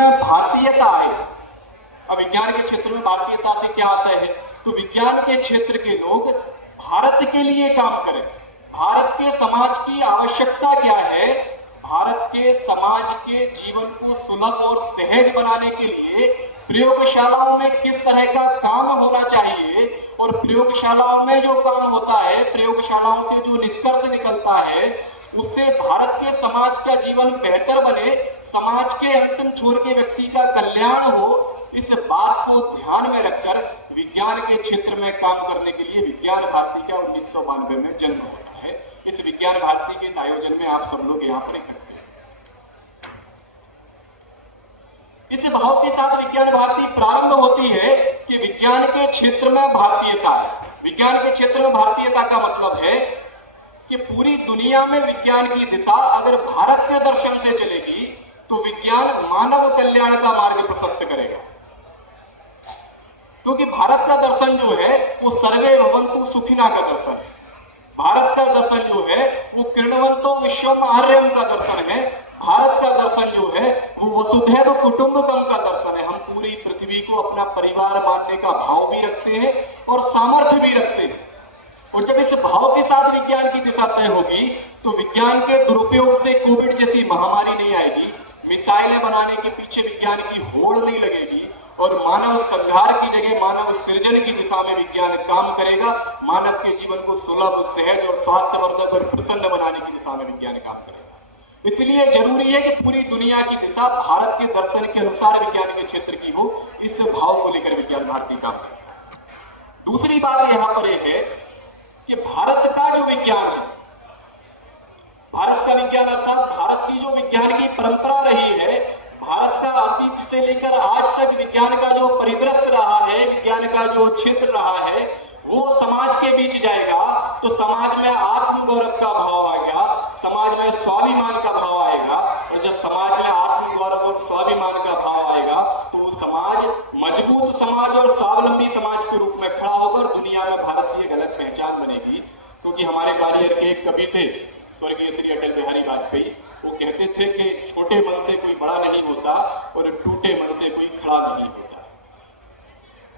में भारतीयता आए। अब विज्ञान के क्षेत्र में भारतीयता से क्या आशय है? तो विज्ञान के क्षेत्र के लोग भारत के लिए काम करें। भारत के समाज की आवश्यकता क्या है, भारत के समाज के जीवन को सुलभ और सहज बनाने के लिए प्रयोगशालाओं में किस तरह का काम होना चाहिए, और प्रयोगशालाओं में जो काम होता है, प्रयोगशालाओं से जो निष्कर्ष निकलता है, उससे भारत के समाज का जीवन बेहतर बने, समाज के अंतिम छोर के व्यक्ति का कल्याण हो, इस बात को ध्यान में रखकर विज्ञान के क्षेत्र में काम करने के लिए विज्ञान भारती का 1992 में जन्म होता है। इस विज्ञान भारती के इस आयोजन में आप सब लोग यहाँ पर इकट्ठे हैं। इस भाव के साथ विज्ञान भारती प्रारंभ होती है कि विज्ञान के क्षेत्र में भारतीयता है। विज्ञान के क्षेत्र में भारतीयता का मतलब है कि पूरी दुनिया में विज्ञान की दिशा अगर भारत के दर्शन से चलेगी तो विज्ञान मानव कल्याण का मार्ग प्रशस्त करेगा। क्योंकि भारत का दर्शन जो है वो सर्वे भवन्तु सुखिनः का दर्शन है। भारत का दर्शन जो है वो कृण्वन्तो विश्वम आर्यम का दर्शन है। भारत का दर्शन जो है वो वसुधैव कुटुंबकम का दर्शन है। हम पूरी पृथ्वी को अपना परिवार मानने का भाव भी रखते हैं और सामर्थ्य भी रखते हैं। और जब इस भाव के साथ विज्ञान की दिशा तय होगी तो विज्ञान के दुरुपयोग से कोविड जैसी महामारी नहीं आएगी, मिसाइलें बनाने के पीछे विज्ञान की होड़ नहीं लगेगी, और मानव संहार की जगह मानव सृजन की दिशा में विज्ञान काम करेगा। मानव के जीवन को सुलभ, सहज और स्वास्थ्यवर्धक और प्रसन्न बनाने की दिशा में विज्ञान काम करेगा। इसलिए जरूरी है कि पूरी दुनिया की दिशा भारत के दर्शन के अनुसार विज्ञान के क्षेत्र की हो। इस भाव को लेकर विज्ञान भारती काम करेगा। दूसरी बात यहां पर यह है कि भारत का जो विज्ञान है, भारत का विज्ञान अर्थात भारत की जो विज्ञान की परंपरा रही है, भारत का अतीत से लेकर आज तक विज्ञान का जो परिदृश्य रहा है, विज्ञान का जो क्षेत्र रहा है, वो समाज के बीच जाएगा तो समाज में आत्मगौरव का भाव आएगा, समाज में स्वाभिमान का भाव आएगा। और जब समाज में आत्मगौरव और स्वाभिमान का भाव आएगा तो वो समाज मजबूत समाज और स्वावलंबी समाज के रूप में खड़ा होकर दुनिया में भारत की एक अलग पहचान बनेगी। क्योंकि हमारे कार्य के एक कवि थे स्वर्गीय श्री अटल बिहारी वाजपेयी, वो कहते थे कि छोटे मन से कोई बड़ा नहीं होता और टूटे मन से कोई खड़ा नहीं होता।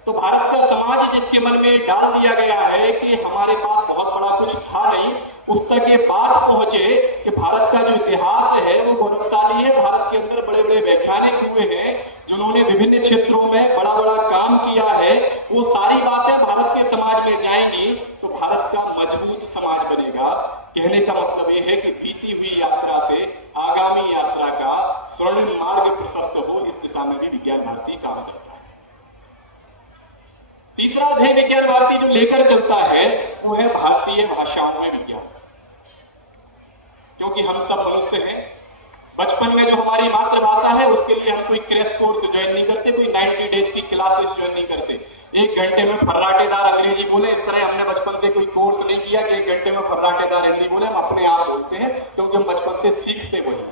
तो भारत का समाज जिसके मन में डाल दिया गया है कि हमारे पास बहुत बड़ा कुछ था नहीं, उस तक ये बात पहुंचे कि भारत का जो इतिहास है वो गौरवशाली है। भारत के अंदर बड़े बड़े वैज्ञानिक हुए हैं जिन्होंने विभिन्न क्षेत्रों में बड़ा बड़ा काम किया है। वो सारी बातें भारत के समाज में जाएंगी तो भारत का मजबूत समाज बनेगा। कहने का मतलब ये है कि बीती हुई यात्रा से आगामी यात्रा का स्वर्णिम मार्ग प्रशस्त हो, इस दिशा में भी विज्ञान भारती काम करता है। तीसरा अध्याय विज्ञान भारती जो लेकर चलता है वो है भारतीय भाषाओं में विज्ञान। क्योंकि हम सब मनुष्य हैं, बचपन में जो हमारी मातृभाषा है उसके लिए हम कोई क्रैश कोर्स ज्वाइन नहीं करते, कोई 90 डेज की क्लासेस ज्वाइन नहीं करते। 1 घंटे में फर्राटेदार अंग्रेजी बोले, इस तरह हमने बचपन से कोई कोर्स नहीं किया कि 1 घंटे में फर्राटेदार हिंदी बोले। हम अपने आप बोलते हैं क्योंकि हम बचपन से सीखते वही,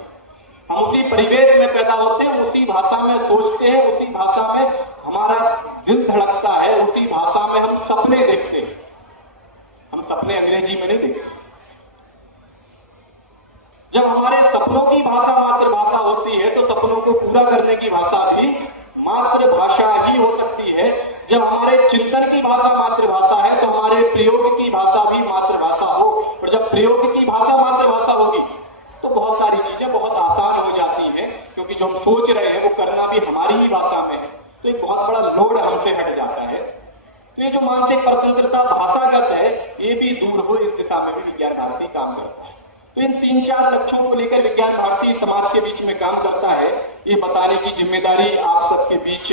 हम उसी परिवेश में पैदा होते हैं, उसी भाषा में सोचते हैं, उसी भाषा में हमारा दिल धड़कता है, उसी भाषा में हम सपने देखते हैं। हम सपने अंग्रेजी में नहीं देखते। जब हमारे सपनों की भाषा मातृभाषा होती है तो सपनों को पूरा करने की भाषा भी मातृभाषा ही हो सकती है। जब हमारे चिंतन की भाषा मातृभाषा है तो हमारे प्रयोग की भाषा भी मातृभाषा हो। और जब प्रयोग की भाषा मातृभाषा होगी तो बहुत सारी चीजें बहुत आसान हो जाती हैं, क्योंकि जो हम सोच रहे हैं वो करना भी हमारी ही भाषा में है, तो एक बहुत बड़ा लोड हमसे हट जाता है। तो ये जो मानसिक स्वतंत्रता भाषागत है ये भी दूर हो, इस दिशा में भी विज्ञान भारती काम करता है। तो इन 3-4 लक्ष्यों को लेकर विज्ञान भारती समाज के बीच में काम करता है। ये बताने की जिम्मेदारी आप सबके बीच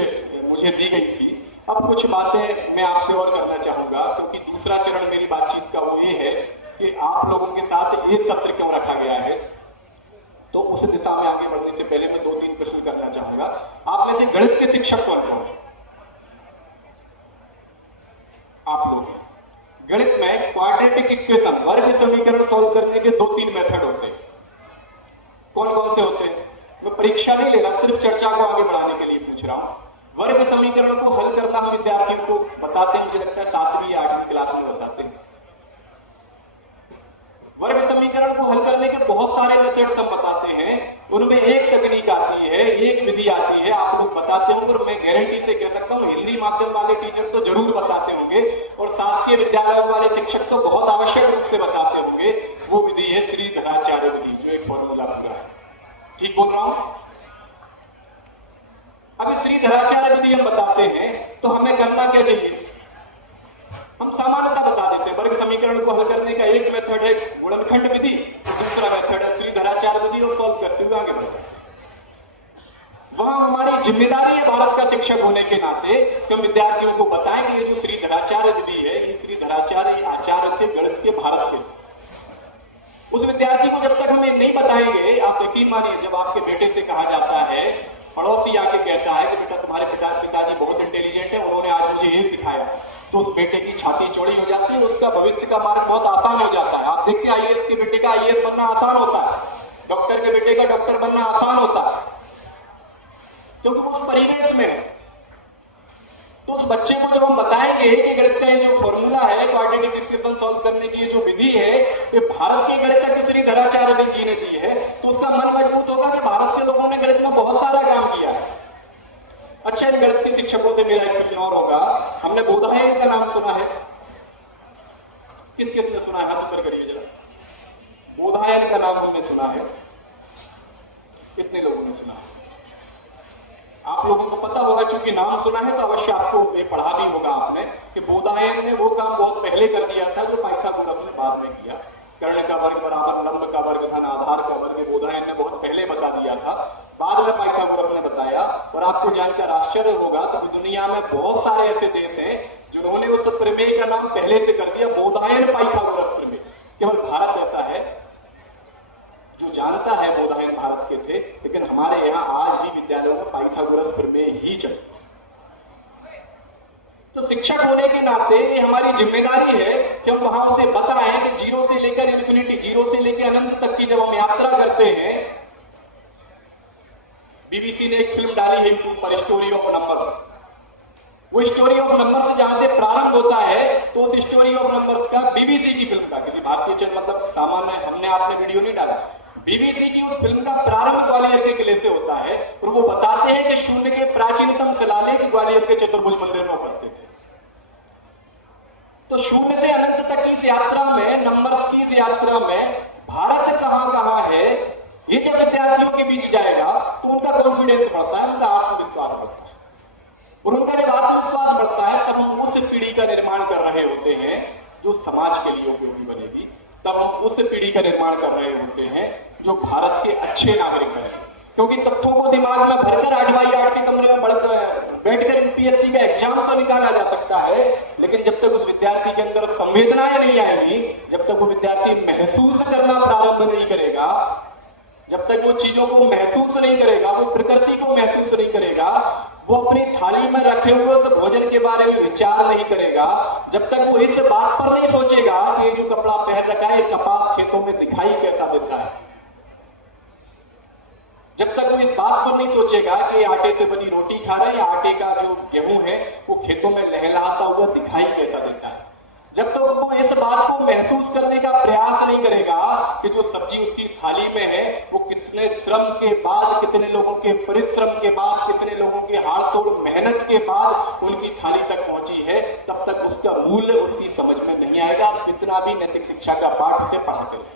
मुझे दी गई थी। अब कुछ बातें मैं आपसे और करना चाहूंगा, क्योंकि दूसरा चरण मेरी बातचीत का वो ये है कि आप लोगों के साथ ये सत्र क्यों रखा गया है। तो उस दिशा में आगे बढ़ने से पहले मैं 2-3 प्रश्न करना चाहूंगा। आप में से गणित के शिक्षक कौन होंगे? आप लोग। गणित में क्वाड्रेटिक इक्वेशन, वर्ग समीकरण सॉल्व करने के 2-3 मेथड होते हैं। कौन कौन से होते हैं? मैं परीक्षा नहीं ले रहा, सिर्फ चर्चा को आगे बढ़ाने के लिए पूछ रहा हूं। वर्ग समीकरण को हल करना हम विद्यार्थियों को बताते हैं, मुझे लगता है 7वीं या 8वीं क्लास में बताते हैं। वर्ग समीकरण को हल करने के बहुत सारे मेथड्स हम बताते हैं, उनमें एक तकनीक आती है, एक विधि आती है, आप लोग बताते होंगे और मैं गारंटी से कह सकता हूँ हिंदी माध्यम वाले टीचर तो जरूर बताते होंगे और शासकीय विद्यालयों वाले शिक्षक तो बहुत आवश्यक रूप से बताते होंगे। वो विधि है श्रीधराचार्य विधि, जो एक फॉर्मूला पूरा है। ठीक बोल रहा हूं? अब श्रीधराचार्य विधि हम बताते हैं तो हमें करना क्या चाहिए? हम सामान्यतः बता देते हैं, वर्ग समीकरण को हल करने का एक मेथड है गुणनखंड विधि, दूसरा मेथड है श्रीधराचार्य विधि, और सॉल्व करते हुए आगे बढ़ते हैं। वहां हमारी जिम्मेदारी है भारत का शिक्षक होने के नाते कि हम विद्यार्थियों को बताएं कि ये जो श्रीधराचार्य विधि है, ये श्रीधराचार्य आचार्य थे गणित के, भारत के। उस विद्यार्थी को जब तक हम ये नहीं बताएंगे, आप यकीन मानिए जब आपके बेटे से कहा जाता है, पड़ोसी आके कहता है कि बेटा तुम्हारे पिताजी बहुत इंटेलिजेंट है, उन्होंने आज मुझे ये सिखाया, तो उस बेटे की छाती चौड़ी हो जाती है, उसका भविष्य का मार्ग बहुत आसान हो जाता है। आप देखते हैं आईएएस के बेटे का आईएएस बनना आसान होता है, डॉक्टर के बेटे का डॉक्टर बनना आसान होता है, क्योंकि वो उस परिवेश में है। तो उस बच्चे को जब हम बताएंगे कि गणित का जो फॉर्मूला है, क्वाड्रेटिक इक्वेशन सॉल्व करने की जो विधि है, ये भारत के गणितज्ञ श्रीधराचार्य विधि ने दी है, तो उसका मन मजबूत होगा कि भारत के लोगों ने गणित में बहुत सारा काम किया है। अच्छा, इन गणित के शिक्षकों से मेरा एक प्रश्न और होगा, हमने बोधायन का नाम सुना है? किस किस ने सुना है? हाथ ऊपर करिए जरा। बोधायन का नाम हमने सुना है? कितने लोगों ने सुना है? आप लोगों को पता होगा, क्योंकि नाम सुना है तो अवश्य आपको ये पढ़ा भी होगा आपने कि बोधायन ने वो काम बहुत पहले कर दिया था जो पाइथागोरस ने बाद में किया। कर्ण का वर्ग बराबर लंब का वर्ग धन आधार का वर्ग बोधायन ने बहुत पहले बता दिया था, बाद में पाइथागोरस ने बताया। और आपको जानकर आश्चर्य होगा तो दुनिया में बहुत सारे ऐसे देश हैं जिन्होंने उस प्रमेय का नाम पहले से कर दिया, बोधायन पाइथागोरस प्रमेय। केवल भारत ऐसा है जो जानता है बोधायन भारत के थे, लेकिन हमारे यहाँ आज भी विद्यालयों में पाइथागोरस प्रमेय ही चलता है। तो शिक्षक होने के नाते ये हमारी जिम्मेदारी है कि हम वहां उसे बताएं कि जीरो से लेकर इन्फिनिटी, जीरो से लेकर अनंत तक की जब हम यात्रा करते हैं। बीबीसी ने एक फिल्म डाली है यूट्यूब पर, स्टोरी ऑफ नंबर्स। वो स्टोरी ऑफ नंबर्स जहां से प्रारंभ होता है, तो उस स्टोरी ऑफ नंबर्स का बीबीसी की फिल्म का, किसी भारतीय चैनल, मतलब सामान्य हमने आपने वीडियो नहीं डाला, बीबीसी की उस फिल्म का प्रारंभ ग्वालियर के किले से होता है। और वो बताते हैं कि शून्य के प्राचीनतम शिलालेख ग्वालियर के चतुर्भुज मंदिर में उपस्थित है। तो शून्य से अनंत तक की इस यात्रा में, नंबर्स की इस यात्रा में भारत कहां कहां है, ये जब विद्यार्थियों के बीच जाएगा तो उनका कॉन्फिडेंस बढ़ता है, उनका आत्मविश्वास बढ़ता है। और उनका जब आत्मविश्वास बढ़ता है तब हम उस पीढ़ी का निर्माण कर रहे होते हैं जो समाज के लिए उपयोगी बनेगी। तब हम उस पीढ़ी का निर्माण कर रहे होते हैं जो भारत के अच्छे नागरिक बने। क्योंकि तथ्यों को दिमाग में भरकर 8x8 के कमरे में बैठकर यूपीएससी का एग्जाम तो निकाला जा सकता है, लेकिन जब तक उस विद्यार्थी के अंदर संवेदनाएं नहीं आएंगी, जब तक वो विद्यार्थी महसूस करना प्रारंभ नहीं करेगा, जब तक वो चीजों को महसूस नहीं करेगा, वो प्रकृति को महसूस नहीं करेगा, वो अपनी थाली में रखे हुए उस भोजन के बारे में विचार नहीं करेगा, जब तक वो इस बात पर नहीं सोचेगा कि ये जो कपड़ा पहन रखा है कपास खेतों में दिखाई कैसा देता है, जब तक वो इस बात पर नहीं सोचेगा कि आटे से बनी रोटी खा रहे हैं, आटे का जो गेहूं है वो खेतों में लहलहाता हुआ दिखाई कैसा देता है, जब तक वो इस बात को महसूस करने का प्रयास नहीं करेगा कि जो सब्जी उसकी थाली में है वो कितने श्रम के बाद, कितने लोगों के परिश्रम के बाद, कितने लोगों के हाथ तोड़ मेहनत के बाद उनकी थाली तक पहुंची है, तब तक उसका मूल्य उसकी समझ में नहीं आएगा, कितना भी नैतिक शिक्षा का पाठ उसे पढ़ाते रहे।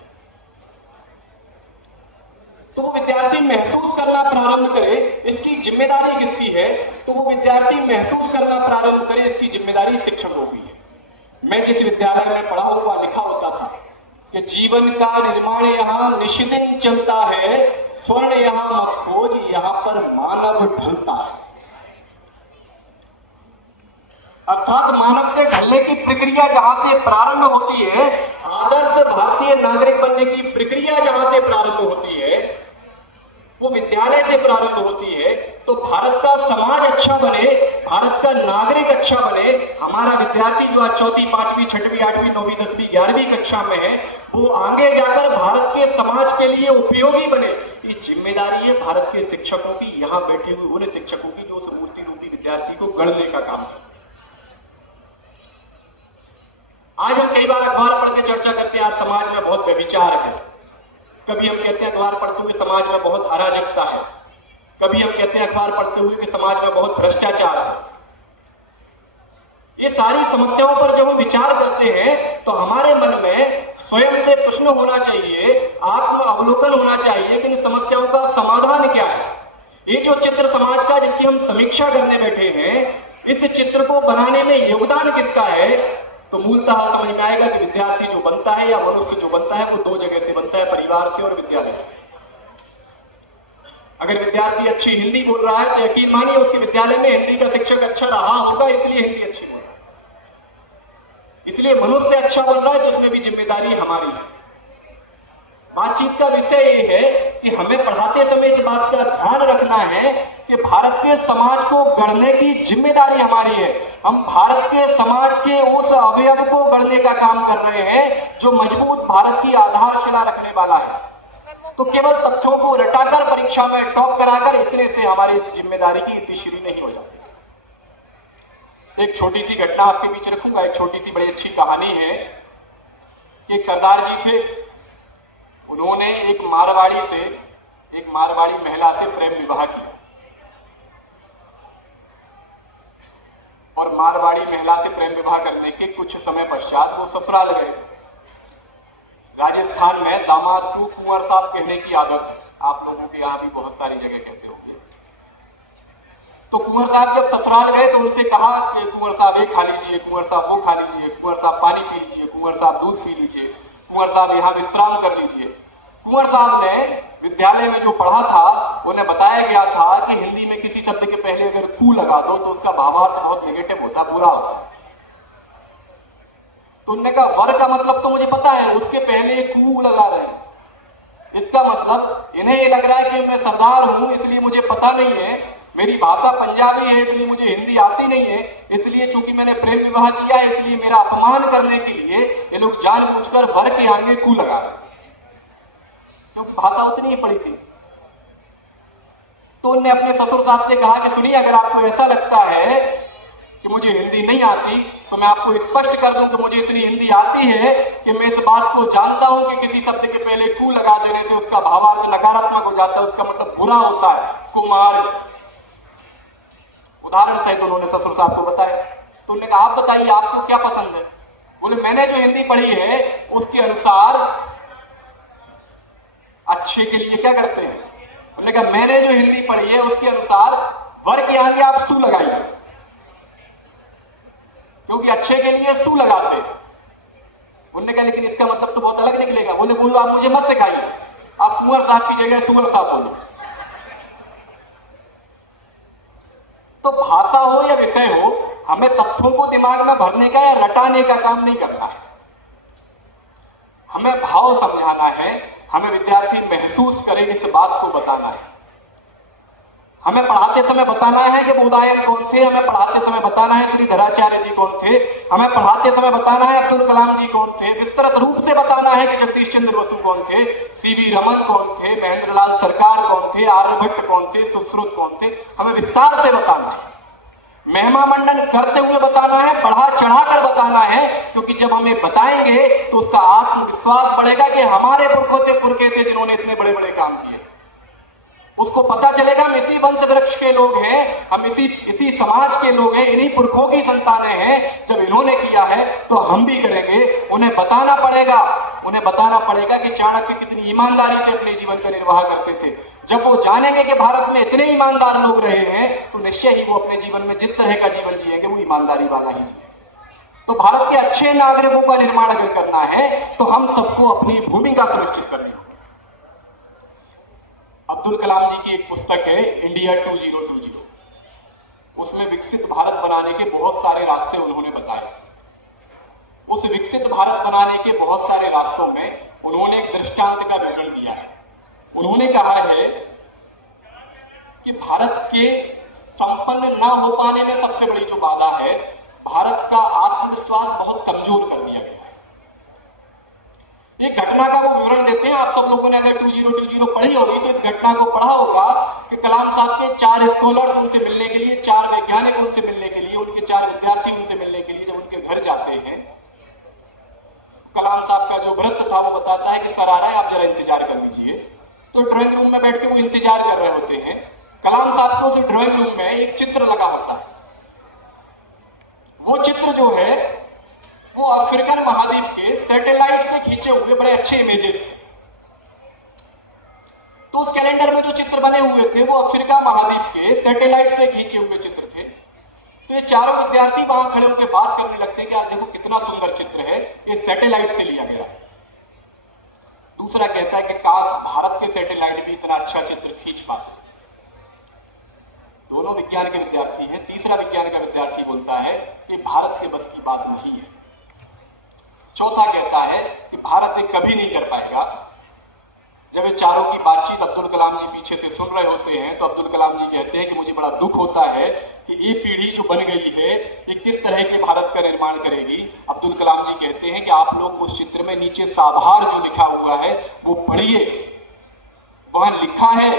तो वो विद्यार्थी महसूस करना प्रारंभ करे, इसकी जिम्मेदारी किसकी है? तो वो विद्यार्थी महसूस करना प्रारंभ करे, इसकी जिम्मेदारी शिक्षकों की है। मैं जिस विद्यालय में पढ़ा हुआ लिखा होता था कि जीवन का निर्माण यहाँ निष्दिन चलता है, स्वर्ण यहाँ मत खोज, यहाँ पर मानव ढलता है। अर्थात मानव के ढलने की प्रक्रिया जहां से प्रारंभ होती है, आदर्श भारतीय नागरिक बनने की प्रक्रिया जहां से प्रारंभ होती है, वो विद्यालय से प्रारंभ होती है। तो भारत का समाज अच्छा बने, भारत का नागरिक अच्छा बने, हमारा विद्यार्थी जो आज 4वीं, 5वीं, 6वीं, 8वीं, 9वीं, 10वीं, 11वीं कक्षा में है, वो आगे जाकर भारत के समाज के लिए उपयोगी बने। ये जिम्मेदारी है भारत के शिक्षकों की, यहाँ बैठे हुए उन शिक्षकों की जो उस मूर्ति रूपी विद्यार्थी को गढ़ने का काम करते हैं। आज हम कई बार अखबार पढ़ के चर्चा करते हैं आज समाज में बहुत व्यभिचार है, कभी हम कहते हैं अखबार पढ़ते हुए समाज में बहुत अराजकता है, कभी हम कहते हैं अखबार पढ़ते हुए कि समाज में बहुत भ्रष्टाचार है। ये सारी समस्याओं पर जब हम विचार करते हैं तो हमारे मन में स्वयं से प्रश्न होना चाहिए, आत्म अवलोकन होना चाहिए कि इन समस्याओं का समाधान क्या है। ये जो चित्र समाज का जिसकी हम समीक्षा करने बैठे हैं, इस चित्र को बनाने में योगदान किसका है, तो मूलतः समझ में आएगा कि विद्यार्थी जो बनता है या मनुष्य जो बनता है वो दो जगह से बनता है, परिवार से और विद्यालय से। अगर विद्यार्थी अच्छी हिंदी बोल रहा है तो यकीन मानिए उसके विद्यालय में हिंदी का शिक्षक अच्छा रहा होगा, इसलिए हिंदी अच्छी बोल रहा है। इसलिए मनुष्य अच्छा बन रहा है तो उसमें भी जिम्मेदारी हमारी है। बातचीत का विषय ये है कि हमें पढ़ाते समय इस बात का ध्यान रखना है कि भारत के समाज को गढ़ने की जिम्मेदारी हमारी है। हम भारत के समाज के उस अवयव को गढ़ने का काम कर रहे हैं जो मजबूत भारत की आधारशिला रखने वाला है। तो केवल तथ्यों को रटाकर परीक्षा में टॉप कराकर इतने से हमारी जिम्मेदारी की इतनी नहीं हो जाती। एक छोटी सी घटना आपके बीच रखूंगा, एक छोटी सी बड़ी अच्छी कहानी है। एक सरदार जी थे, उन्होंने एक मारवाड़ी महिला से प्रेम विवाह किया और मारवाड़ी महिला से प्रेम विवाह करने के कुछ समय पश्चात वो ससुराल गए। राजस्थान में दामाद को कुंवर साहब कहने की आदत है, आप लोगों के यहाँ भी बहुत सारी जगह कहते होंगे। तो कुंवर साहब जब ससुराल गए तो उनसे कहा कि कुंवर साहब ये खा लीजिए, कुंवर साहब वो खा लीजिए, कुंवर साहब पानी पी लीजिए, कुंवर साहब दूध पी लीजिए, कुंवर साहब यहाँ विश्राम कर लीजिए। कुंवर साहब ने विद्यालय में जो पढ़ा था उन्हें बताया गया था कि हिंदी में किसी शब्द के पहले अगर कू लगा दो तो उसका भावार्थ बहुत नेगेटिव होता, बुरा होता। तो उन्होंने कहा वर का मतलब तो मुझे पता है, उसके पहले ये कू लगा रहे हैं, इसका मतलब इन्हें ये लग रहा है कि मैं सरदार हूं इसलिए मुझे पता नहीं है, मेरी भाषा पंजाबी है इसलिए मुझे हिंदी आती नहीं है, इसलिए चूंकि मैंने प्रेम विवाह किया है इसलिए मेरा अपमान करने के लिए ये लोग जानबूझकर वर के आगे कू लगा रहे हैं। तो भाषा उतनी ही पड़ी थी। तो उन्होंने अपने ससुर साहब से कहा कि सुनिए, अगर आपको ऐसा लगता है कि मुझे हिंदी नहीं आती तो मैं आपको स्पष्ट कर दूं कि मुझे इतनी हिंदी आती है कि मैं इस बात को जानता हूं कि किसी शब्द के पहले कू लगा देने से उसका भावार्थ नकारात्मक हो जाता है, उसका मतलब बुरा होता है, कुमार। उदाहरण सहित उन्होंने ससुर साहब को बताया। तो उन्होंने कहा आप बताइए आपको क्या पसंद है। बोले मैंने जो हिंदी पढ़ी है उसके अनुसार अच्छे के लिए क्या करते हैं। उन्होंने कहा मैंने जो हिंदी पढ़ी है उसके अनुसार वर के आगे आप सू लगाइए, क्योंकि अच्छे के लिए सू लगाते हैं। उन्होंने कहा लेकिन इसका मतलब तो बहुत अलग निकलेगा। बोले बोलो आप मुझे मत सिखाइए, आप कुंवर साहब की जगह सुअर साहब बोलो। तो भाषा हो या विषय हो, हमें तथ्यों को दिमाग में भरने का या रटाने का काम नहीं करना है, हमें भाव समझाना है, हमें विद्यार्थी महसूस करे इस बात को बताना है। हमें पढ़ाते समय बताना है कि बोधायन कौन थे, हमें पढ़ाते समय बताना है श्री धराचार्य जी कौन थे, हमें पढ़ाते समय बताना है अब्दुल कलाम जी कौन थे, विस्तृत रूप से बताना है कि जगदीश चंद्र बसु कौन थे, सीवी रमन कौन थे, महेंद्र लाल सरकार कौन थे, आर्यभट्ट कौन थे, सुश्रुत कौन थे। हमें विस्तार से बताना है, महिमा मंडन करते हुए बताना है, बढ़ा चढ़ाकर बताना है, क्योंकि जब हमें बताएंगे तो उसका आत्मविश्वास बढ़ेगा कि हमारे पुरखे थे जिन्होंने इतने बड़े बड़े काम किए। उसको पता चलेगा हम इसी वंश वृक्ष के लोग हैं, हम इसी समाज के लोग हैं, इन्हीं पुरखों की संतानें हैं। जब इन्होंने किया है तो हम भी करेंगे। उन्हें बताना पड़ेगा कि चाणक्य कितनी ईमानदारी से अपने जीवन का निर्वाह करते थे। जब वो जानेंगे कि भारत में इतने ईमानदार लोग रहे हैं तो निश्चय ही वो अपने जीवन में जिस तरह का जीवन जिएंगे वो ईमानदारी वाला ही जिएंगे। तो भारत के अच्छे नागरिकों का निर्माण अगर करना है तो हम सबको अपनी भूमिका सुनिश्चित करनी होगी। अब्दुल कलाम जी की एक पुस्तक है इंडिया 2020, उसमें विकसित भारत बनाने के बहुत सारे रास्ते उन्होंने बताए। उस विकसित भारत बनाने के बहुत सारे रास्तों में उन्होंने एक दृष्टांत का विवरण दिया है। उन्होंने कहा है कि भारत के संपन्न ना हो पाने में सबसे बड़ी जो बाधा है, भारत का आत्मविश्वास बहुत कमजोर कर दिया गया है। एक घटना का वो विवरण देते हैं। आप सब लोगों ने अगर 2020 पढ़ी होगी तो इस घटना को पढ़ा होगा कि कलाम साहब के 4 स्कॉलर्स उनसे मिलने के लिए, 4 वैज्ञानिक उनसे मिलने के लिए, उनके 4 विद्यार्थी उनसे मिलने के लिए जब उनके घर जाते हैं, कलाम साहब का जो व्रत था वो बताता है कि सर आ रहा है, आप जरा इंतजार कर लीजिए। तो ड्राइंग रूम में बैठ के वो इंतजार कर रहे होते हैं। कलाम साहब के उस ड्राइंग रूम में एक चित्र लगा होता है। वो चित्र जो है वो अफ्रीकन महाद्वीप के सैटेलाइट से खींचे हुए बड़े अच्छे इमेजेस थे। तो उस कैलेंडर में जो चित्र बने हुए थे वो अफ्रीका महाद्वीप के सैटेलाइट से खींचे हुए चित्र थे। तो ये चारों विद्यार्थी वहां खड़े होकर बात करने लगते कि आप देखो कितना सुंदर चित्र है, ये सैटेलाइट से लिया गया है। दूसरा कहता है कि काश भारत के सैटेलाइट भी इतना अच्छा चित्र खींच पाते। दोनों विज्ञान के विद्यार्थी हैं। तीसरा विज्ञान का विद्यार्थी बोलता है कि भारत के बस की बात नहीं है। चौथा कहता है कि भारत ये कभी नहीं कर पाएगा। जब ये चारों की बातचीत अब्दुल कलाम जी पीछे से सुन रहे होते हैं तो अब्दुल कलाम जी कहते हैं कि मुझे बड़ा दुख होता है कि ये पीढ़ी जो बन गई है ये किस तरह के भारत का निर्माण करेगी। अब्दुल कलाम जी कहते हैं कि आप लोग उस चित्र में नीचे साभार जो लिखा हुआ है वो पढ़िए। वहां लिखा है,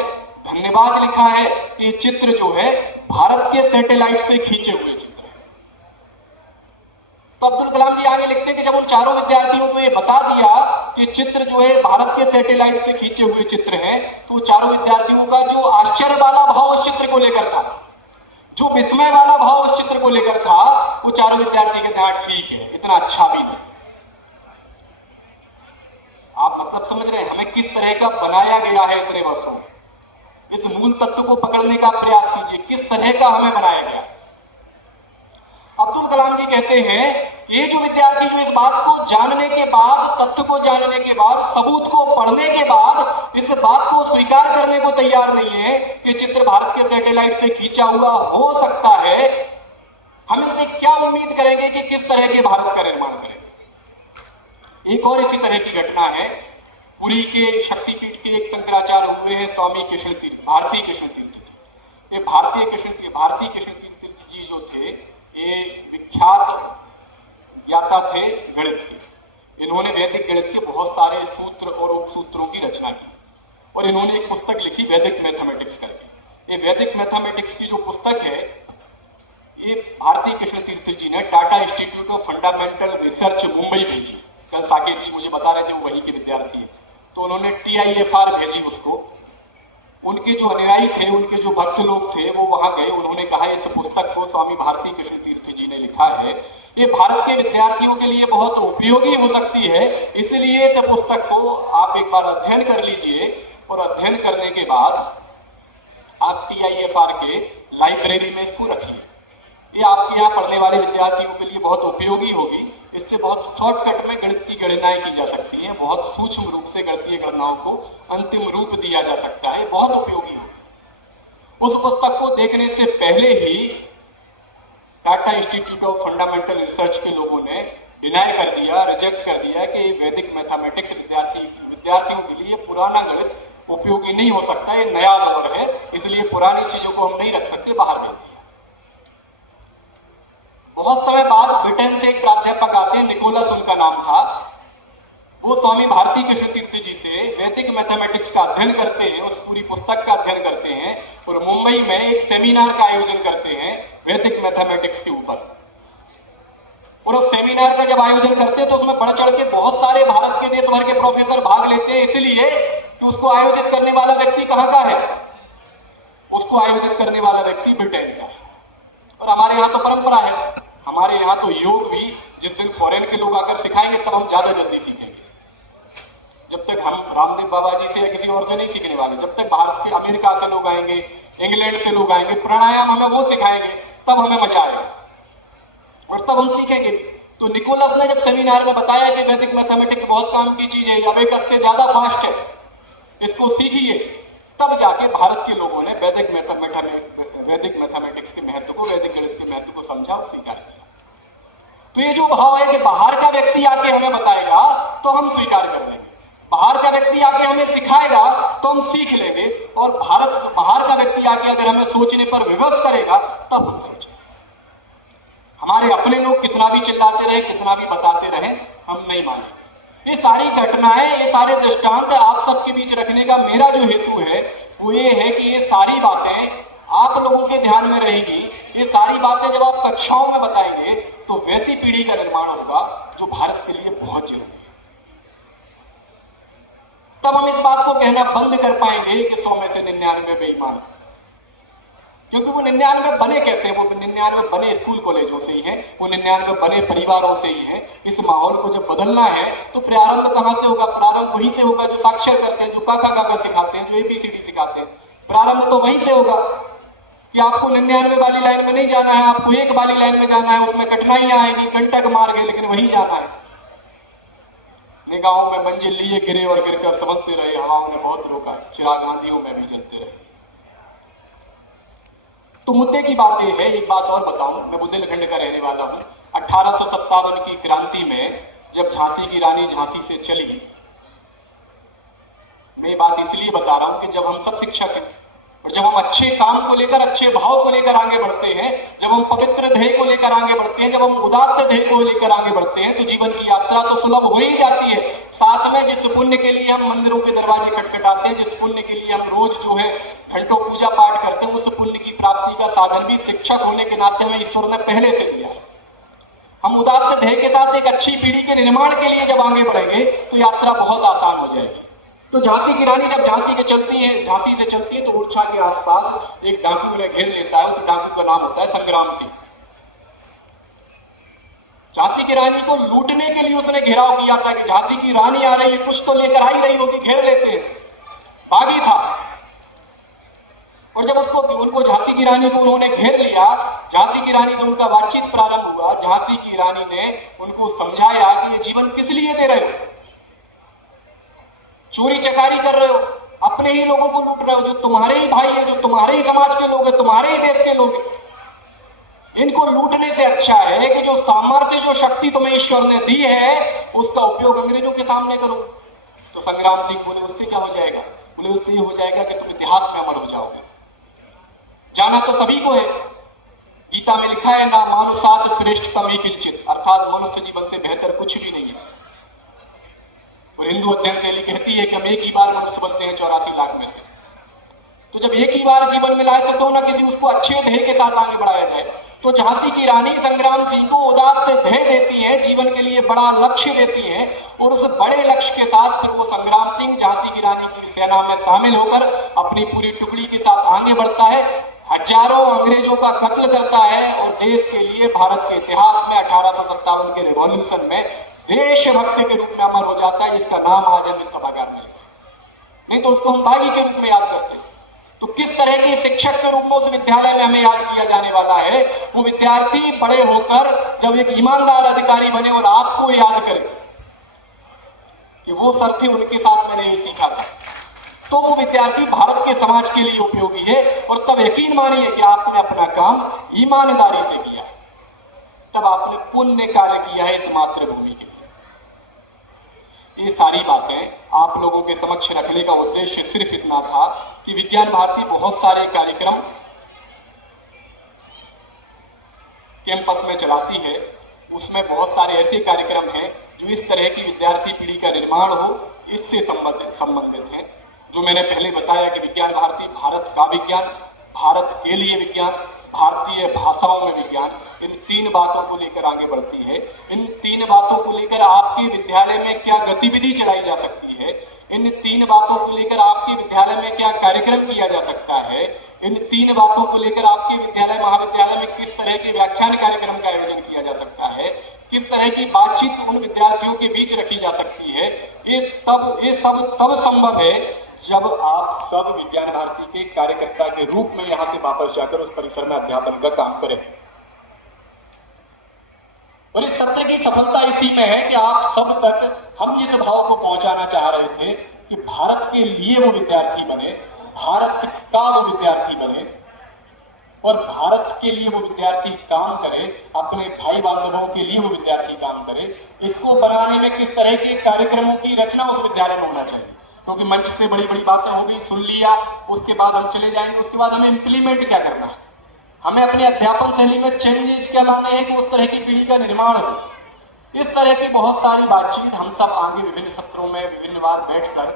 धन्यवाद लिखा है कि ये चित्र जो है भारत के सैटेलाइट से खींचे हुए चित्र है। तो अब्दुल कलाम जी आगे लिखते हैं कि जब उन चारों विद्यार्थियों को ये बता दिया कि चित्र जो है भारत के सैटेलाइट से खींचे हुए चित्र हैं, तो चारों विद्यार्थियों का जो आश्चर्य वाला भाव उस चित्र को लेकर था, जो विस्मय वाला भाव उस चित्र को लेकर था, वो चारों विद्यार्थी के ध्यान ठीक है, इतना अच्छा भी नहीं। आप मतलब समझ रहे हैं हमें किस तरह का बनाया गया है इतने वर्षों में। इस मूल तत्व को पकड़ने का प्रयास कीजिए, किस तरह का हमें बनाया गया। अब्दुल कलाम जी कहते हैं ये जो विद्यार्थी जो इस बात को जानने के बाद, तत्व को जानने के बाद, सबूत को पढ़ने के बाद इस बात को स्वीकार करने को तैयार नहीं है कि चित्र भारत के सैटेलाइट से खींचा हुआ हो सकता है, हम इनसे क्या उम्मीद करेंगे कि किस तरह के भारत का निर्माण करेंगे। एक और इसी तरह की घटना है। पुरी के शक्तिपीठ के एक शंकराचार्य हुए हैं स्वामी कृष्ण तीर्थ, भारती कृष्ण तीर्थ जी। ये भारती कृष्ण तीर्थ जी जो थे ये विख्यात ज्ञाता थे गणित के। इन्होंने वैदिक गणित के बहुत सारे सूत्र और उपसूत्रों की रचना की और इन्होंने एक पुस्तक लिखी वैदिक मैथमेटिक्स करके। ये वैदिक मैथमेटिक्स की जो पुस्तक है ये भारती कृष्ण तीर्थ जी ने Tata institute of fundamental research Mumbai भेजी। कल साकेत जी मुझे बता रहे थे वो वहीं के विद्यार्थी है, तो उन्होंने TIFR भेजी उसको। उनके जो अनुयायी थे, उनके जो भक्त लोग थे वो वहां गए। उन्होंने कहा इस पुस्तक को स्वामी भारती कृष्ण तीर्थ जी ने लिखा है, ये भारत के विद्यार्थियों के लिए बहुत उपयोगी हो सकती है, इसलिए इस पुस्तक को आप एक बार अध्ययन कर लीजिए और अध्ययन करने के बाद आप TIFR के लाइब्रेरी में इसको रखिए। ये आपके यहाँ पढ़ने वाले विद्यार्थियों के लिए बहुत उपयोगी होगी। इससे बहुत शॉर्टकट में गणित की गणनाएं की जा सकती हैं, बहुत सूक्ष्म रूप से गणितीय गणनाओं को अंतिम रूप दिया जा सकता है, बहुत उपयोगी होगी। उस पुस्तक को देखने से पहले ही Tata institute of fundamental research के लोगों ने डिनाई कर दिया, रिजेक्ट कर दिया कि वैदिक मैथमेटिक्स विद्यार्थियों के लिए पुराना गणित उपयोगी नहीं हो सकता, ये नया दौर है, इसलिए पुरानी चीजों को हम नहीं रख सकते, बाहर भेज दिया। बहुत समय बाद ब्रिटेन से एक प्राध्यापक आते हैं, निकोलस उनका नाम था। वो स्वामी भारती कृष्ण तीर्थ जी से वैदिक मैथमेटिक्स का अध्ययन करते हैं, उस पूरी पुस्तक का अध्ययन करते हैं और मुंबई में एक सेमिनार का आयोजन करते हैं वैदिक मैथमेटिक्स के ऊपर। और उस सेमिनार का जब आयोजन करते हैं तो उसमें बढ़ चढ़ के बहुत सारे भारत के देश भर के प्रोफेसर भाग लेते हैं, इसलिए कि उसको आयोजित करने वाला व्यक्ति कहाँ का है, उसको आयोजित करने वाला व्यक्ति ब्रिटेन का है। और हमारे यहाँ तो परंपरा है, हमारे यहाँ तो योग भी जिस दिन फॉरेन के लोग आकर सिखाएंगे तब हम ज्यादा जल्दी सीखेंगे। जब तक हम रामदेव बाबा जी से या किसी और से नहीं सीखने वाले, जब तक भारत के अमेरिका से लोग आएंगे, इंग्लैंड से लोग आएंगे, प्राणायाम हमें वो सिखाएंगे तब हमें मजा आएगा और तब हम सीखेंगे। तो निकोलस ने जब सेमिनार में बताया कि वैदिक मैथमेटिक्स बहुत काम की चीज है, अबेकस से ज्यादा फास्ट है, इसको सीखिए, तब जाके भारत के लोगों ने वैदिक मैथमेटिक्स के महत्व को, वैदिक गणित के महत्व को समझा और स्वीकार किया। तो ये जो भाव है कि बाहर का व्यक्ति आके हमें बताएगा तो हम स्वीकार कर लेंगे, बाहर का व्यक्ति आके हमें सिखाएगा तो हम सीख लेंगे, और बाहर का व्यक्ति आके अगर हमें सोचने पर विवश करेगा तब हम सोचेंगे। हमारे अपने लोग कितना भी चिल्लाते रहे, कितना भी बताते रहे, हम नहीं मानेंगे। ये सारी घटनाएं, ये सारे दृष्टांत आप सबके बीच रखने का मेरा जो हेतु है वो ये है कि ये सारी बातें आप लोगों के ध्यान में रहेंगी। ये सारी बातें जब आप कक्षाओं में बताएंगे तो वैसी पीढ़ी का निर्माण होगा जो भारत के लिए बहुत जरूरी है। तब हम इस बात को कहना बंद कर पाएंगे कि 100 में से 99 बेईमान। क्योंकि वो 99 बने कैसे, वो 99 बने स्कूल कॉलेजों से ही हैं, वो 99 बने परिवारों से ही हैं। इस माहौल को जब बदलना है तो प्रारंभ कहाँ से होगा? प्रारंभ वहीं से होगा जो साक्षर करते हैं, जो काका काका सिखाते हैं, जो ABCD सिखाते हैं। प्रारंभ तो वहीं से होगा कि आपको 99 वाली लाइन में नहीं जाना है, आपको 1 वाली लाइन में जाना है। उसमें कठिनाइयां आएंगी, कंटक मार गए, लेकिन वहीं जाना है। निगाहों में मंजिल लिए गिरे और गिरकर समझते रहे, हवाओं ने बहुत रोका, चिराग आंधियों में भी जलते रहे। तो मुद्दे की बात यह है, एक बात और बताऊं, मैं बुंदेलखंड का रहने वाला हूं। 1857 की क्रांति में जब झांसी की रानी झांसी से चली, मैं बात इसलिए बता रहा हूं कि जब हम सब शिक्षक हैं और जब हम अच्छे काम को लेकर, अच्छे भाव को लेकर आगे बढ़ते हैं, जब हम पवित्र ध्येय को लेकर आगे बढ़ते हैं, जब हम उदात्त ध्येय को लेकर आगे बढ़ते हैं, तो जीवन की यात्रा तो सुलभ हो ही जाती है। साथ में जिस पुण्य के लिए हम मंदिरों के दरवाजे खटखटाते हैं, जिस पुण्य के लिए हम रोज जो है घंटों पूजा पाठ करते हैं, उस पुण्य की प्राप्ति का साधन भी शिक्षक होने के नाते में ईश्वर ने पहले से दिया है। हम उदात्त ध्येय के साथ एक अच्छी पीढ़ी के निर्माण के लिए जब आगे बढ़ेंगे तो यात्रा बहुत आसान हो जाएगी। तो झांसी की रानी जब झांसी से चलती है तो ओरछा के आसपास एक डाकू उन्हें घेर लेता है। उस डाकू का नाम होता है संग्राम सिंह। झांसी की रानी को लूटने के लिए उसने घेराव किया था कि झांसी की रानी आ रही है, कुछ तो लेकर आई रही होगी, घेर लेते हैं। भागी था, और जब उनको झांसी की रानी को उन्होंने घेर लिया, झांसी की रानी से उनका बातचीत प्रारंभ हुआ। झांसी की रानी ने उनको समझाया कि ये जीवन किस लिए दे रहे हो, चोरी चकारी कर रहे हो, अपने ही लोगों को लूट रहे हो, जो तुम्हारे ही भाई है, जो तुम्हारे ही समाज के लोग हैं, तुम्हारे ही देश के लोग हैं। इनको लूटने से अच्छा है कि जो सामर्थ्य, जो शक्ति तुम्हें ईश्वर ने दी है, उसका उपयोग अंग्रेजों के सामने करो। तो संग्राम सिंह बोले, उससे क्या हो जाएगा? बोले, उससे ये हो जाएगा कि तुम इतिहास में अमर हो जाओगे। जाना तो सभी को है, गीता में लिखा है ना मानुषात् श्रेष्ठतम ही किंचित, अर्थात मनुष्य जीवन से बेहतर कुछ भी नहीं है। और हिंदू अध्ययन शैली कहती है कि हम एक ही बार मनुष्य बनते हैं 84 लाख में से। तो जब एक ही बार जीवन मिला है तो क्यों ना किसी उसको अच्छे ध्येय के साथ आगे बढ़ाया जाए। तो झांसी की रानी संग्राम सिंह को उदात्त ध्येय देती है, जीवन के लिए बड़ा लक्ष्य देती है, और उस बड़े लक्ष्य के साथ फिर वो संग्राम सिंह झांसी की रानी की सेना में शामिल होकर अपनी पूरी टुकड़ी के साथ आगे बढ़ता है, हजारों अंग्रेजों का कत्ल करता है, और देश के लिए, भारत के इतिहास में 1857 के रिवॉल्यूशन में देशभक्त के रूप में अमर हो जाता है, जिसका नाम आज हम इस सभागार में लिखा है। नहीं तो उसको हम बागी के रूप में याद करते हैं। तो किस तरह के शिक्षक के रूप में उस विद्यालय में हमें याद किया जाने वाला है? वो विद्यार्थी बड़े होकर जब एक ईमानदार अधिकारी बने और आपको याद करे कि वो सर थे, उनके साथ मैंने ये सीखा था, तो वो विद्यार्थी भारत के समाज के लिए उपयोगी है। और तब यकीन मानिए कि आपने अपना काम ईमानदारी से किया, तब आपने पुण्य कार्य किया है इस मातृभूमि के लिए। ये सारी बातें आप लोगों के समक्ष रखने का उद्देश्य सिर्फ इतना था कि विज्ञान भारती बहुत सारे कार्यक्रम कैंपस में चलाती है। उसमें बहुत सारे ऐसे कार्यक्रम हैं जो इस तरह की विद्यार्थी पीढ़ी का निर्माण हो, इससे संबंधित हैं। जो मैंने पहले बताया कि विज्ञान भारती भारत का विज्ञान, भारत के लिए विज्ञान, भारतीय भाषाओं में विज्ञान, इन 3 बातों को लेकर आगे बढ़ती है। इन 3 बातों को लेकर आपके विद्यालय में क्या गतिविधि चलाई जा सकती है, इन 3 बातों को लेकर आपके विद्यालय में क्या कार्यक्रम किया जा सकता है, इन 3 बातों को लेकर आपके विद्यालय महाविद्यालय में किस तरह के व्याख्यान कार्यक्रम का आयोजन किया जा सकता है, किस तरह की बातचीत उन विद्यार्थियों के बीच रखी जा सकती है, ये सब तब संभव है जब आप सब विज्ञान भारती के कार्यकर्ता के रूप में यहां से वापस जाकर उस परिसर में अध्यापन का काम करें। और इस सत्र की सफलता इसी में है कि आप सब तक हम जिस भाव को पहुंचाना चाह रहे थे कि भारत के लिए वो विद्यार्थी बने, भारत का वो विद्यार्थी बने, और भारत के लिए वो विद्यार्थी काम करे, अपने भाई बांधवों के लिए वो विद्यार्थी काम करे। इसको बनाने में किस तरह के कार्यक्रमों की रचना उस विद्यालय में होना चाहिए, क्योंकि मंच से बड़ी बड़ी बातें हो गई, सुन लिया, उसके बाद हम चले जाएंगे, उसके बाद हमें इंप्लीमेंट क्या करना है, हमें अपने अध्यापन शैली में चेंजेस क्या लाने हैं कि उस तरह की पीढ़ी का निर्माण हो। इस तरह की बहुत सारी बातचीत हम सब आगे विभिन्न सत्रों में विभिन्न बार बैठकर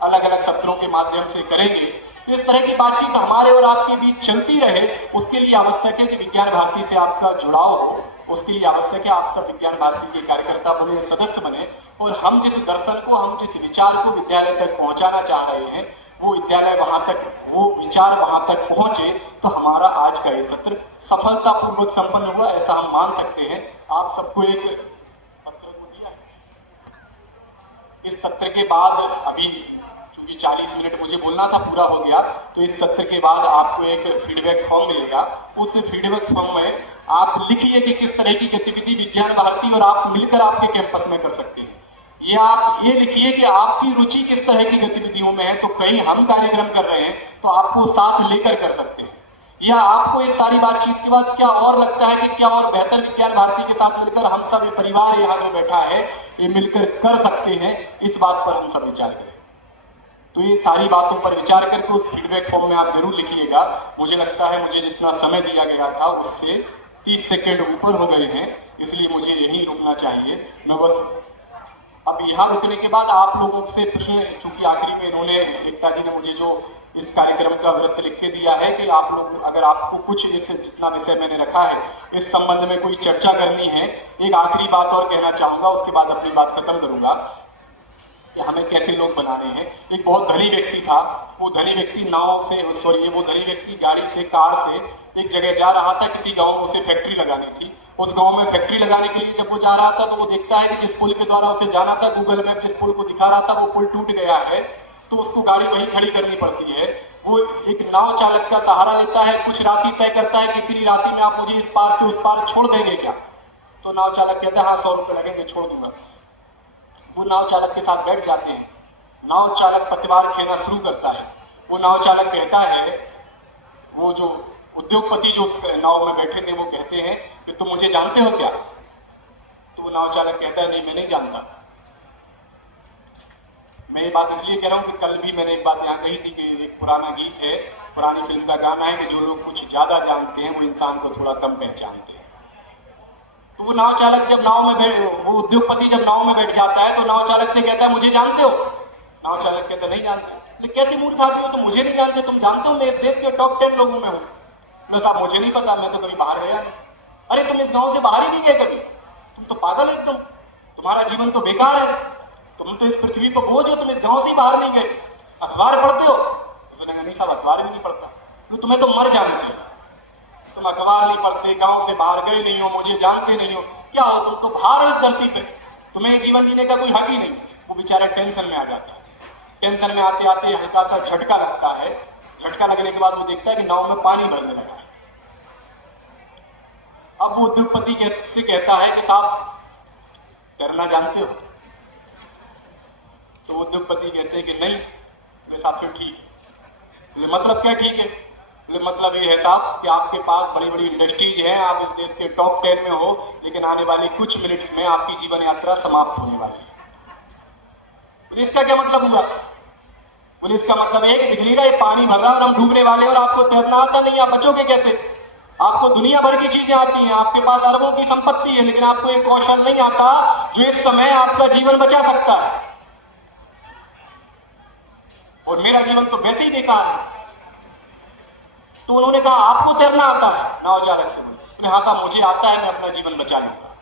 अलग अलग सत्रों के माध्यम से करेंगे। इस तरह की बातचीत हमारे और आपके बीच चलती रहे, उसके लिए आवश्यक है कि विज्ञान भारती से आपका जुड़ाव हो, उसके लिए आवश्यक है आप सब विज्ञान भारती के कार्यकर्ता बने, सदस्य बने, और हम जिस दर्शन को, हम जिस विचार को विद्यालय तक पहुंचाना चाह रहे हैं, वो विद्यालय वहाँ तक, वो विचार वहाँ तक पहुँचे, तो हमारा आज का ये सत्र सफलतापूर्वक संपन्न हुआ, ऐसा हम मान सकते हैं। आप सबको एक पत्र को दिया। इस सत्र के बाद अभी चूंकि 40 मिनट मुझे बोलना था पूरा हो गया, तो इस सत्र के बाद आपको एक फीडबैक फॉर्म मिलेगा। उस फीडबैक फॉर्म में आप लिखिए कि किस तरह की गतिविधि विज्ञान भारती और आप मिलकर आपके कैंपस में कर सकते हैं। या आप ये लिखिए कि आपकी रुचि किस तरह की गतिविधियों में है, तो कहीं हम कार्यक्रम कर रहे हैं तो आपको साथ लेकर कर सकते हैं। या आपको इस सारी बातचीत के बाद क्या और लगता है कि क्या और बेहतर विज्ञान भारती के साथ मिलकर हम सब ये परिवार यहाँ जो बैठा है ये मिलकर कर सकते हैं, इस बात पर हम सब विचार करें। तो ये सारी बातों पर विचार करके उस फीडबैक फॉर्म में आप जरूर लिखिएगा। मुझे लगता है मुझे जितना समय दिया गया था उससे 30 सेकेंड ऊपर हो गए हैं, इसलिए मुझे यहीं रुकना चाहिए। मैं बस अब यहाँ रुकने के बाद आप लोगों से प्रश्न, चूंकि आखिरी में इन्होंने, एकता जी ने मुझे जो इस कार्यक्रम का व्रत लिख के दिया है कि आप लोग, अगर आपको कुछ इससे जितना विषय मैंने रखा है इस संबंध में कोई चर्चा करनी है, एक आखिरी बात और कहना चाहूँगा, उसके बाद अपनी बात खत्म करूँगा कि हमें कैसे लोग बनाने हैं। एक बहुत धनी व्यक्ति था, वो धनी व्यक्ति नाव से, वो धनी व्यक्ति गाड़ी से, कार से एक जगह जा रहा था, किसी गाँव में उसे फैक्ट्री लगानी थी। उस गांव में फैक्ट्री लगाने के लिए जब वो जा रहा था तो वो देखता है कि जिस पुल के द्वारा उसे जाना था, गूगल मैप जिस पुल को दिखा रहा था वो पुल टूट गया है, तो उसको गाड़ी वहीं खड़ी करनी पड़ती है। वो एक नाव चालक का सहारा लेता है, कुछ राशि तय करता है कि इतनी राशि में आप मुझे इस पार से उस पार छोड़ देंगे क्या? तो नाव चालक कहता है हाँ 100 रुपये लगेंगे, छोड़ दूंगा। वो नाव चालक के साथ बैठ जाते हैं। नाव चालक पतवार खेलना शुरू करता है। वो नाव चालक कहता है, वो जो उद्योगपति जो उस नाव में बैठे थे वो कहते हैं कि तुम मुझे जानते हो क्या? तो वो नाव चालक कहता है नहीं मैं नहीं जानता। मैं ये बात इसलिए कह रहा हूँ कि कल भी मैंने एक बात यहाँ कही थी कि एक पुराना गीत है, पुरानी फिल्म का गाना है कि जो लोग कुछ ज्यादा जानते हैं वो इंसान को थोड़ा कम पहचानते हैं। तो वो नाव चालक जब वो उद्योगपति जब नाव में बैठ जाता है तो नाव चालक से कहता है मुझे जानते हो? नाव चालक कहता है नहीं जानते। लेकिन कैसी मूर्ख आदमी हो, तुम मुझे नहीं जानते, तुम जानते हो मैं इस देश के टॉप 10 लोगों में हूँ। साहब मुझे नहीं पता, मैं तो कभी बाहर गया नहीं। अरे तुम इस गांव से बाहर ही नहीं गए कभी, तुम तो पागल है, तुम्हारा जीवन तो बेकार है, तुम तो इस पृथ्वी पर बोझ हो, तुम इस गांव से ही बाहर नहीं गए। अखबार पढ़ते हो? उसने नहीं साहब अखबार भी नहीं पढ़ता। तो तुम्हें तो मर जाना चाहिए, तुम अखबार नहीं पढ़ते, गाँव से बाहर गए नहीं हो, मुझे जानते नहीं हो, क्या हो तुम तो बाहर हो इस धरती पे, तुम्हें जीवन जीने का कोई हक ही नहीं। वो बेचारा टेंशन में आ जाता है। टेंशन में आते आते हल्का सा झटका लगता है। झटका लगने के बाद वो देखता है कि नाव में पानी भरने लगा है। अब वो उद्योगपति से कहता है कि साहब तैरना जानते हो? तो उद्योगपति कहते हैं कि नहीं। बोले साहब फिर ठीक है। बोले मतलब क्या ठीक है? बोले मतलब ये है साहब कि आपके पास बड़ी बड़ी इंडस्ट्रीज हैं, आप इस देश के टॉप 10 में हो, लेकिन आने वाले कुछ मिनट्स में आपकी जीवन यात्रा समाप्त होने वाली है। बोले इसका क्या मतलब हुआ? बोले इसका मतलब है कि दिखलेगा ये पानी भर रहा है और हम डूबने वाले हैं और आपको तैरना आता नहीं, आप बचोगे कैसे? आपको दुनिया भर की चीजें आती हैं, आपके पास अरबों की संपत्ति है, लेकिन आपको एक कौशल नहीं आता जो इस समय आपका जीवन बचा सकता है। और मेरा जीवन तो वैसे ही बेकार है। तो उन्होंने कहा आपको तैरना आता है? नाव चालक से बोले हाँ साहब मुझे आता है, मैं अपना जीवन बचा लूंगा।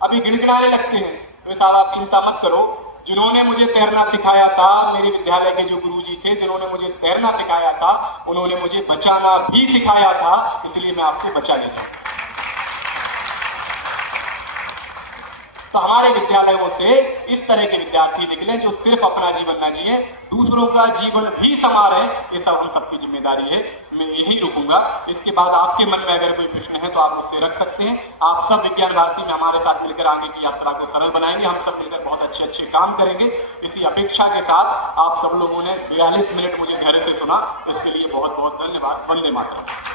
अभी गिड़गिड़ाने लगते हैं। तो साहब आप चिंता मत करो, जिन्होंने मुझे तैरना सिखाया था, मेरे विद्यालय के जो गुरुजी थे जिन्होंने मुझे तैरना सिखाया था, उन्होंने मुझे बचाना भी सिखाया था, इसलिए मैं आपको बचा ले जाऊंगा। तो हमारे विद्यालयों से इस तरह के विद्यार्थी निकले जो सिर्फ अपना जीवन ना जिए, दूसरों का जीवन भी संवारे। ये सब हम सबकी जिम्मेदारी है। मैं यही रुकूंगा। इसके बाद आपके मन में अगर कोई प्रश्न है तो आप मुझसे रख सकते हैं। आप सब विज्ञान भारती में हमारे साथ मिलकर आगे की यात्रा को सरल बनाएंगे। हम सब मिलकर बहुत अच्छे अच्छे काम करेंगे। इसी अपेक्षा के साथ आप सब लोगों ने 42 मिनट मुझे धैर्य से सुना, इसके लिए बहुत बहुत धन्यवाद। वंदे मातरम।